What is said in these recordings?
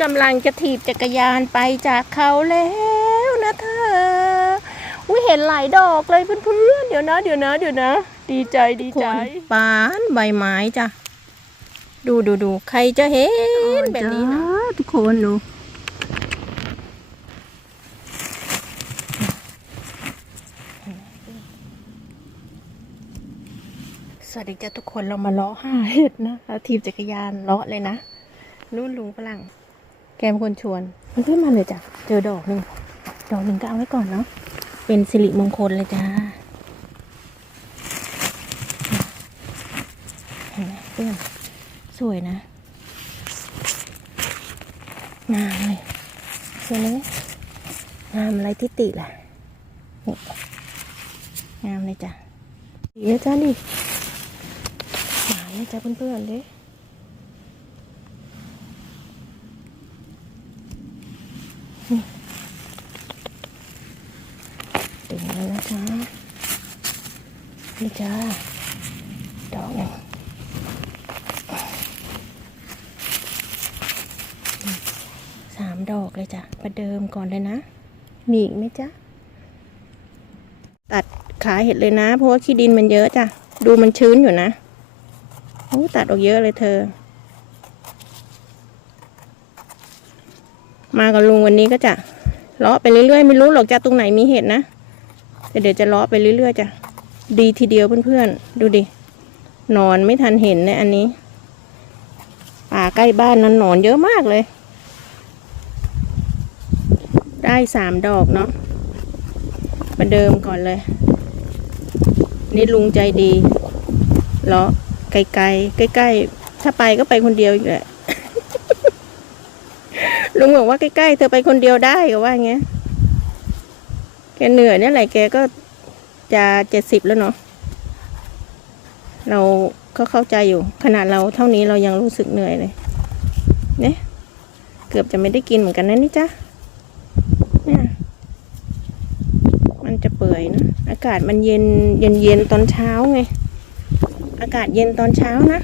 กำลังจะถีบจักรยานไปจากเขาแล้วนะเธออุ้ยเห็นหลายดอกเลยเพื่อนๆเดี๋ยวนะเดี๋ยวนะเดี๋ยวนะ ดีใจดีใจปานใบไม้จ้ะดูดูดูใครจะเห็นแบบนี้นะทุกคนดูสวัสดีจ้าทุกคนเรามาเลาะหาเห็ดนะเราทีบจักรยานเลาะเลยนะนู่นลุงฝรั่ง แกมคนชวน มันขึ้นมาเลยจ้ะ เจอดอกหนึ่ง ดอกหนึ่งก็เอาไว้ก่อนเนาะ เป็นสิริมงคลเลยจ้าเห็นไหมเพื่อน สวยนะ งามเลยสวยเลยงามอะไรที่ติล่ะนี่งามเลยจ้ะดีนะจ้าดิหมาเลยจ้าเพื่อนๆเด้ ถึงแล้วนะจ๊ะนี่จ้าดอกหนึ่งสามดอกเลยจ้ะประเดิมก่อนเลยนะ มีอีกไหมจ๊ะ ตัดขาเห็ดเลยนะ เพราะว่าขี้ดินมันเยอะจ้ะ ดูมันชื้นอยู่นะโอ้ตัดออกเยอะเลยเธอ มากับลุงวันนี้ก็จะเลาะไปเรื่อยๆ ไม่รู้หรอกจะตรงไหนมีเห็ดนะแต่เดี๋ยวจะเลาะไปเรื่อยๆจ้ะดีทีเดียวเพื่อนๆ ดูดินอนไม่ทันเห็นเนี่ยอันนี้ป่าใกล้บ้านนั้นหนอนเยอะมากเลย ได้สามดอกเนาะประเดิมก่อนเลย นี่ลุงใจดีเลาะไกลๆใกล้ๆถ้าไปก็ไปคนเดียวอีกแหละ ลุงบอกว่าใกล้ๆเธอไปคนเดียวได้ก็ว่าอย่างเงี้ยแกเหนื่อยเนี่ยแหละแกก็จะเจ็ดสิบแล้วเนาะเราก็เข้าใจอยู่ ขนาดเราเท่านี้เรายังรู้สึกเหนื่อยเลยเนี่ยเกือบจะไม่ได้กินเหมือนกันนะนี่จ้ะเนี่ยมันจะเปื่อยนะอากาศมันเย็นเย็นเย็นตอนเช้าไง อากาศเย็นตอนเช้านะ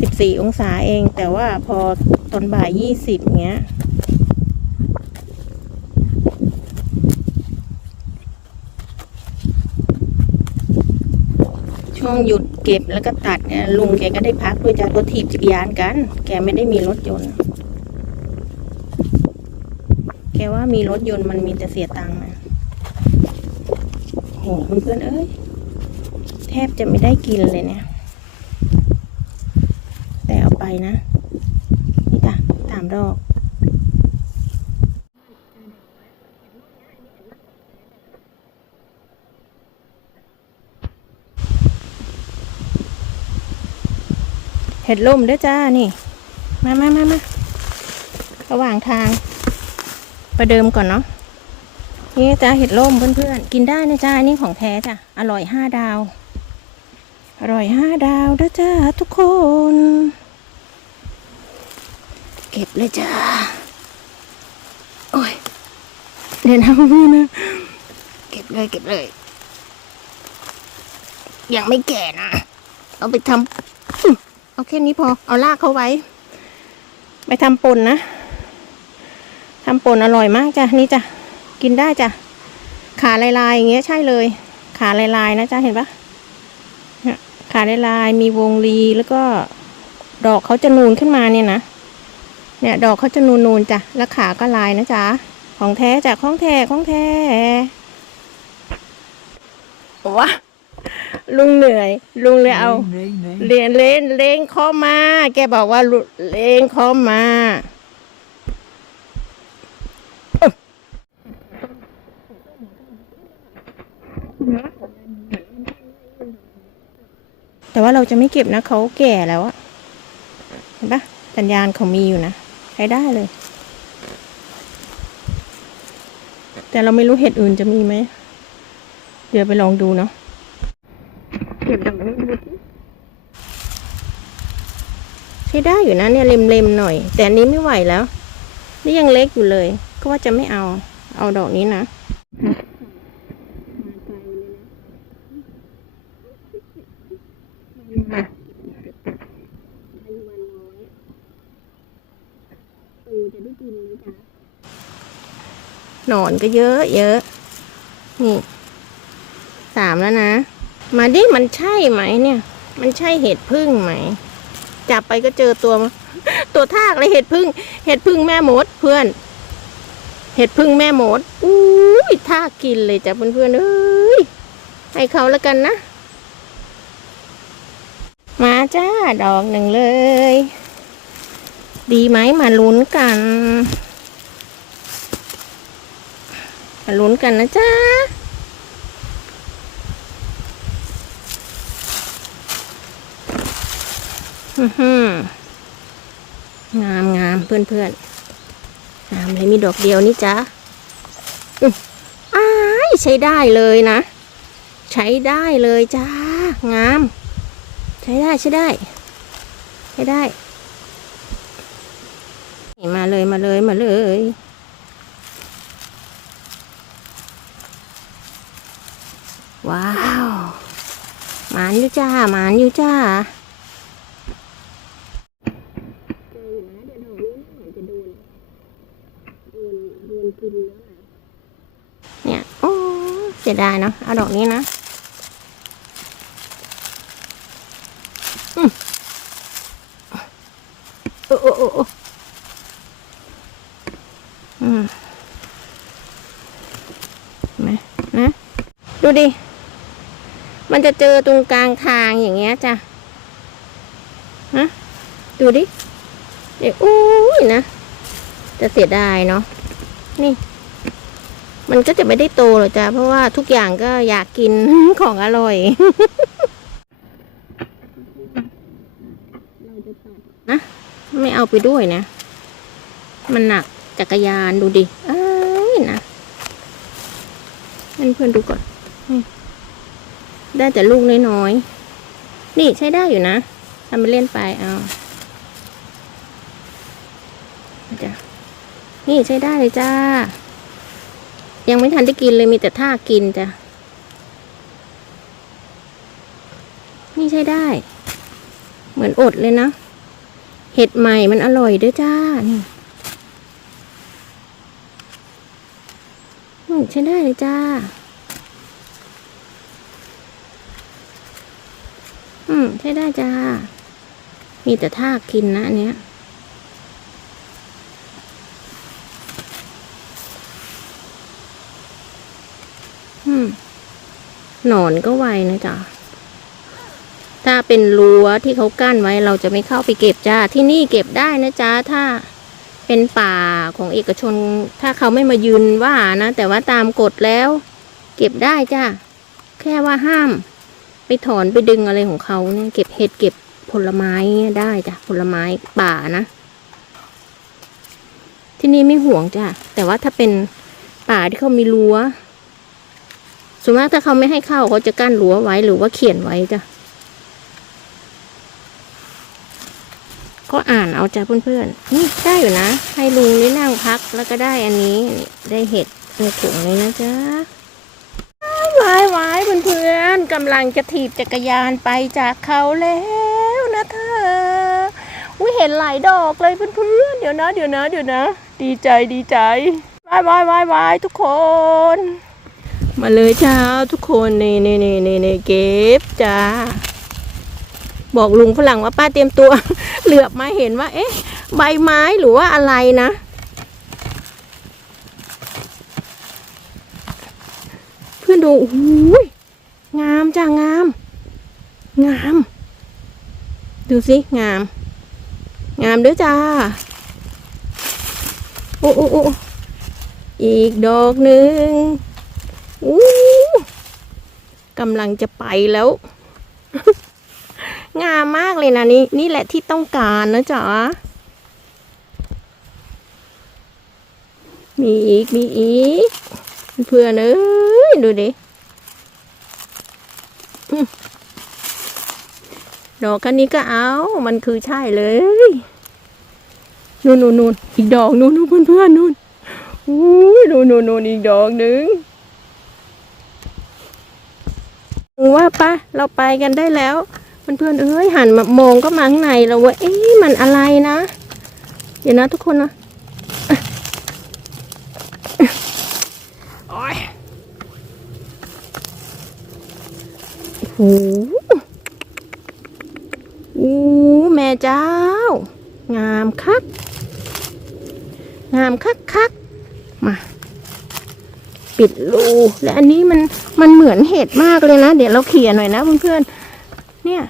สิบสี่องศาเอง แต่ว่าพอตอนบ่ายยี่สิบเงี้ย ช่วงหยุดเก็บแล้วก็ตัดเนี่ยลุงแกก็ได้พักด้วยจากรถถีบจักรยานกัน แกไม่ได้มีรถยนต์ แกว่ามีรถยนต์มันมีแต่เสียตังค์นะโหเพื่อนเอ้ย แทบจะไม่ได้กินเลยเนี่ย นะ นี่จ้ะสามดอก เห็ดล่มด้วยจ้า นี่ มามามามาระหว่างทาง ประเดิมก่อนเนาะ นี่จ้าเห็ดล่มเพื่อนๆ กินได้นะจ้านี่ของแท้จ้ะ อร่อยห้าดาวอร่อยห้าดาวนะจ้าทุกคน ก็บเลยจ้า โอ้ย เดี๋ยวนะพี่นะ เก็บเลยเก็บเลย ยังไม่แก่นะ เอาไปทำเอาแค่นี้พอ เอาลากเขาไว้ ไปทำป่นนะทำป่นอร่อยมากจ้ะ นี่จ้ะ กินได้จ้ะ ขาลายๆอย่างเงี้ยใช่เลย ขาลายๆนะจ้ะ เห็นปะเนี่ยขาลายๆมีวงรีแล้วก็ดอกเขาจะนูนขึ้นมาเนี่ยนะ เนี่ยดอกเขาจะนูนๆจ้ะแล้วขาก็ลายนะจ๊ะของแท้จ้ะของแท้ของแท้ว้าลุงเหนื่อย ลุงเลยเอาเรียนเล่นเลงเข้ามา แกบอกว่าลุเลงเข้ามาแต่ว่าเราจะไม่เก็บนะเขาแก่แล้วอะเห็นปะสัญญาณเขามีอยู่นะ ใช้ได้เลย แต่เราไม่รู้เห็ดอื่นจะมีไหม เดี๋ยวไปลองดูเนาะเก็บดอกนี้ดูใช้ได้อยู่นะเนี่ยเล็มๆหน่อย แต่อันนี้ไม่ไหวแล้ว นี่ยังเล็กอยู่เลย ก็ว่าจะไม่เอา เอาดอกนี้นะ หนอนก็เยอะเยอะนี่สามแล้วนะ มาดิมันใช่ไหมเนี่ย มันใช่เห็ดพึ่งไหม จับไปก็เจอตัว ตัวทากเลยเห็ดพึ่ง เห็ดพึ่งแม่มดเพื่อน เห็ดพึ่งแม่มดอุ้ยทากกินเลยจ้ะเพื่อนๆเอ้ยให้เขาแล้วกันนะ มาจ้าดอกหนึ่งเลย ดีไหมมาลุ้นกัน มาลุ้นกันนะจ้าอื้อหืองามงามเพื่อนเพื่อนงามเลยมีดอกเดียวนี่จ้าอื้ออ้ายใช้ได้เลยนะ ใช้ได้เลยจ้างาม ใช้ได้ใช้ได้ ใช้ได้ มาเลยมาเลยมาเลย ว้าวหมานอยู่จ้าหมานอยู่จ้าเนี่ย โอ้เสียดายเนาะเอาดอกนี้นะโอ้โอ้โอ้โอ้อืมเห็นไหมนะดูดิ มันจะเจอตรงกลางทางอย่างเงี้ยจ้ะฮะดูดิเดี๋ยอุ้ยนะจะเสียดายเนาะนี่ มันก็จะไม่ได้โตหรอกจ้ะเพราะว่าทุกอย่างก็อยากกินของอร่อยนะไม่เอาไปด้วยนะ มันหนักจักรยานดูดิเอ้ยนะให้เพื่อนดูก่อนนี่ ได้แต่ลูกน้อยๆ นี่ใช้ได้อยู่นะทำไปเล่นไปเอาจ้ะนี่ใช้ได้เลยจ้า ยังไม่ทันได้กินเลยมีแต่ท่ากินจ้ะ นี่ใช้ได้ เหมือนอดเลยนะ เห็ดใหม่มันอร่อยด้วยจ้า นี่ใช้ได้เลยจ้า อืม ใช้ได้จ้า มีแต่ท่ากกินนะอันเนี้ย อืม หนอนก็ไวนะจ๊ะถ้าเป็นรั้วที่เขากั้นไว้เราจะไม่เข้าไปเก็บจ้า ที่นี่เก็บได้นะจ๊ะ ถ้าเป็นป่าของเอกชน ถ้าเขาไม่มายืนว่านะ แต่ว่าตามกฎแล้ว เก็บได้จ้า แค่ว่าห้าม ไปถอนไปดึงอะไรของเขาเนี่ยเก็บเห็ดเก็บผลไม้เนี่ยได้จ้ะผลไม้ป่านะ ที่นี่ไม่ห่วงจ้ะแต่ว่าถ้าเป็นป่าที่เขามีรั้วส่วนมากถ้าเขาไม่ให้เข้าเขาจะกั้นรั้วไว้หรือว่าเขียนไว้จ้ะก็อ่านเอาจ้ะเพื่อนๆนี่ได้อยู่นะ ให้ลุงได้นั่งพักแล้วก็ได้อันนี้ได้เห็ดในถุงนี้นะจ๊ะ วายวายเพื่อนๆกำลังจะถีบจักรยานไปจากเขาแล้วนะเธออุ้ยเห็นหลายดอกเลยเพื่อนๆเดี๋ยวนะเดี๋ยวนะเดี๋ยวนะ ดีใจดีใจวายวายวายวายทุกคน มาเลยจ้าทุกคนนี่นี่นี่นี่นี่เก็บจ้าบอกลุงฝรั่งว่าป้าเตรียมตัว เหลือบมาเห็นว่า เอ๊ะ ใบไม้หรือว่าอะไรนะ เพื่อน ดูโอ้ยงามจ้างาม งาม ดูสิงาม งามเด้อจ้าโอ้โอ้โอ้อีกดอกหนึ่งอู้กำลังจะไปแล้ว งามมากเลยนะนี่นี่แหละที่ต้องการนะจ๊ะมีอีก มีอีก เพื่อนเอ้ยดูดิดอกคันนี้ก็เอา มันคือใช่เลยนู่นนู่นนู่นอีกดอกนู่นนู่นเพื่อนเพื่อนนู่นอู้นู่นนู่นนู่นอีกดอกหนึ่งว่าปะเราไปกันได้แล้วเพื่อนๆเอ้ยหันมามองก็มาข้างในแล้วว่าเอ๊ะมันอะไรนะ เดี๋ยวนะทุกคนนะ โอ้โหแม่เจ้า งามคัก งามคักคักมา ปิดรูและอันนี้มันมันเหมือนเห็ดมากเลยนะ เดี๋ยวเราเขี่ยหน่อยนะเพื่อนๆเนี่ย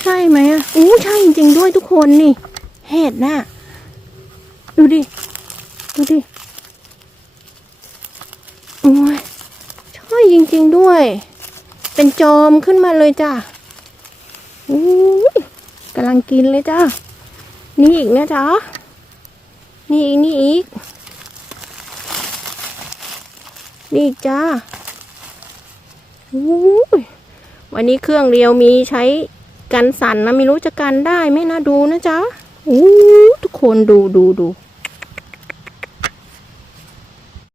ใช่ไหมอะอู้ใช่จริงๆด้วยทุกคนนี่ เห็ดน่ะ ดูดิ ดูดิ โอ้ยใช่ จริงๆด้วย เป็นจอมขึ้นมาเลยจ้ะอู้กำลังกินเลยจ้ะนี่อีกนะจ๊ะนี่อีกนี่อีกนี่จ้าอู้ยวันนี้เครื่องเรียวมีใช้กันสั่นนะไม่รู้จะกันได้ไหมนะดูนะจ๊ะอู้ทุกคนดูดูดู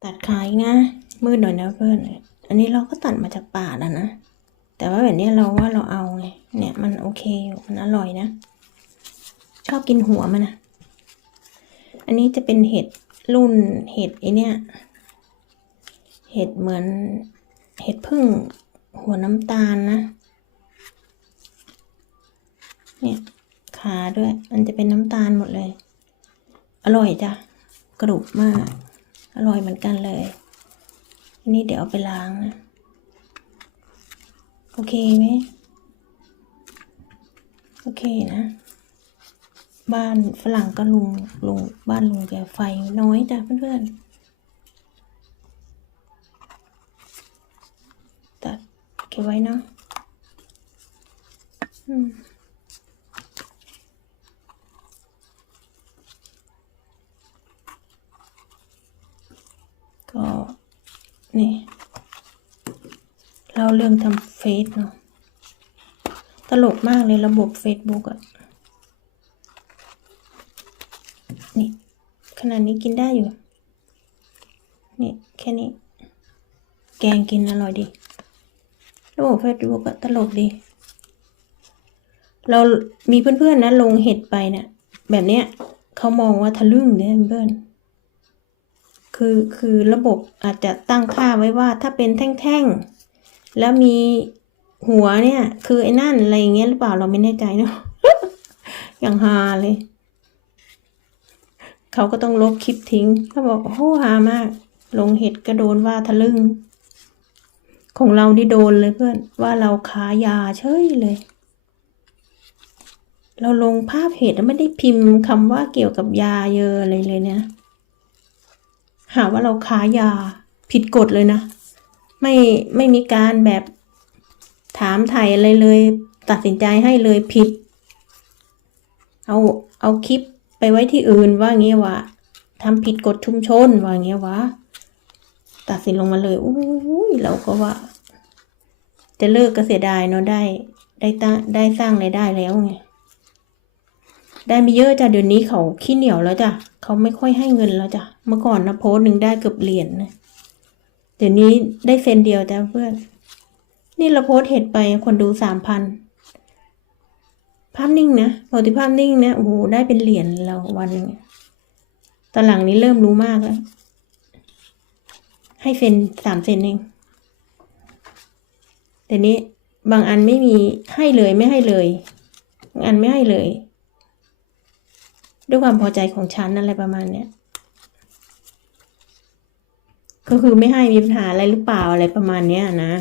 ตัดขายนะ มืดหน่อยนะเพื่อน อันนี้เราก็ตัดมาจากป่าแล้วนะ แต่ว่าแบบนี้เราว่าเราเอาไง เนี่ยมันโอเคอยู่ มันอร่อยนะ ชอบกินหัวมันนะอันนี้จะเป็นเห็ดรุ่นเห็ดไอเนี่ย เห็ดเหมือนเห็ดพึ่งหัวน้ำตาลนะ เนี่ยขาด้วย มันจะเป็นน้ำตาลหมดเลย อร่อยจ้ะ กรุบมาก อร่อยเหมือนกันเลย อันนี้เดี๋ยวเอาไปล้างนะ โอเคไหม โอเคนะ บ้านฝรั่งก็ลุงลุงบ้านลุงแกไฟน้อยจ้ะเพื่อนๆ ตัดเก็บไว้เนาะอืม ก็ นี่ เราเรื่องทำเฟซเนาะ ตลกมากเลยระบบ Facebook อะนี่ ขนาดนี้กินได้อยู่ นี่ แค่นี้ แกงกินอร่อยดี ระบบ Facebook อะตลกดี เรามีเพื่อนๆนะลงเห็ดไปเนะี่ยแบบเนี้ยเขามองว่าทะลึ่งเนี่ยเพื่อน คือคือระบบอาจจะตั้งค่าไว้ว่าถ้าเป็นแท่งๆ แล้วมีหัวเนี่ย คือไอ้นั่นอะไรอย่างเงี้ยหรือเปล่าเราไม่แน่ใจเนาะอย่างฮาเลย เขาก็ต้องลบคลิปทิ้งเขาบอกโอ้โหฮามาก ลงเห็ดก็โดนว่าทะลึ่ง ของเราที่โดนเลยเพื่อนว่าเราขายาเฉยเลย เราลงภาพเห็ดไม่ได้พิมพ์คำว่าเกี่ยวกับยาเยอะอะไรเลยเนี่ย หาว่าเราค้ายาผิดกฎเลยนะ ไม่ไม่มีการแบบถามไถ่อะไรเลย ตัดสินใจให้เลยผิด เอาเอาคลิปไปไว้ที่อื่นว่าเงี้ยวะทำผิดกฎชุมชนว่าเงี้ยวะตัดสินลงมาเลยอู้ยเราก็ว่า จะเลิกก็เสียดายเนาะได้ ได้ตั้งได้สร้างรายได้แล้วไง ได้ไม่เยอะจ้ะเดี๋ยวนี้เขาขี้เหนียวแล้วจ้ะเขาไม่ค่อยให้เงินแล้วจ้ะเมื่อก่อนนะโพสหนึ่งได้เกือบเหรียญนะเดี๋ยวนี้ได้เซนเดียวจ้ะเพื่อน นี่เราโพสเห็ดไปคนดูสามพันภาพนิ่งนะปกติภาพนิ่งนะโอ้โหได้เป็นเหรียญเราวันนึงตอนหลังนี้เริ่มรู้มากแล้ว ให้เซนสามเซนเองแต่นี้บางอันไม่มีให้เลยไม่ให้เลย บางอันไม่ให้เลย ด้วยความพอใจของฉันอะไรประมาณเนี้ยก็คือไม่ให้มีปัญหาอะไรหรือเปล่าอะไรประมาณเนี้ยนะ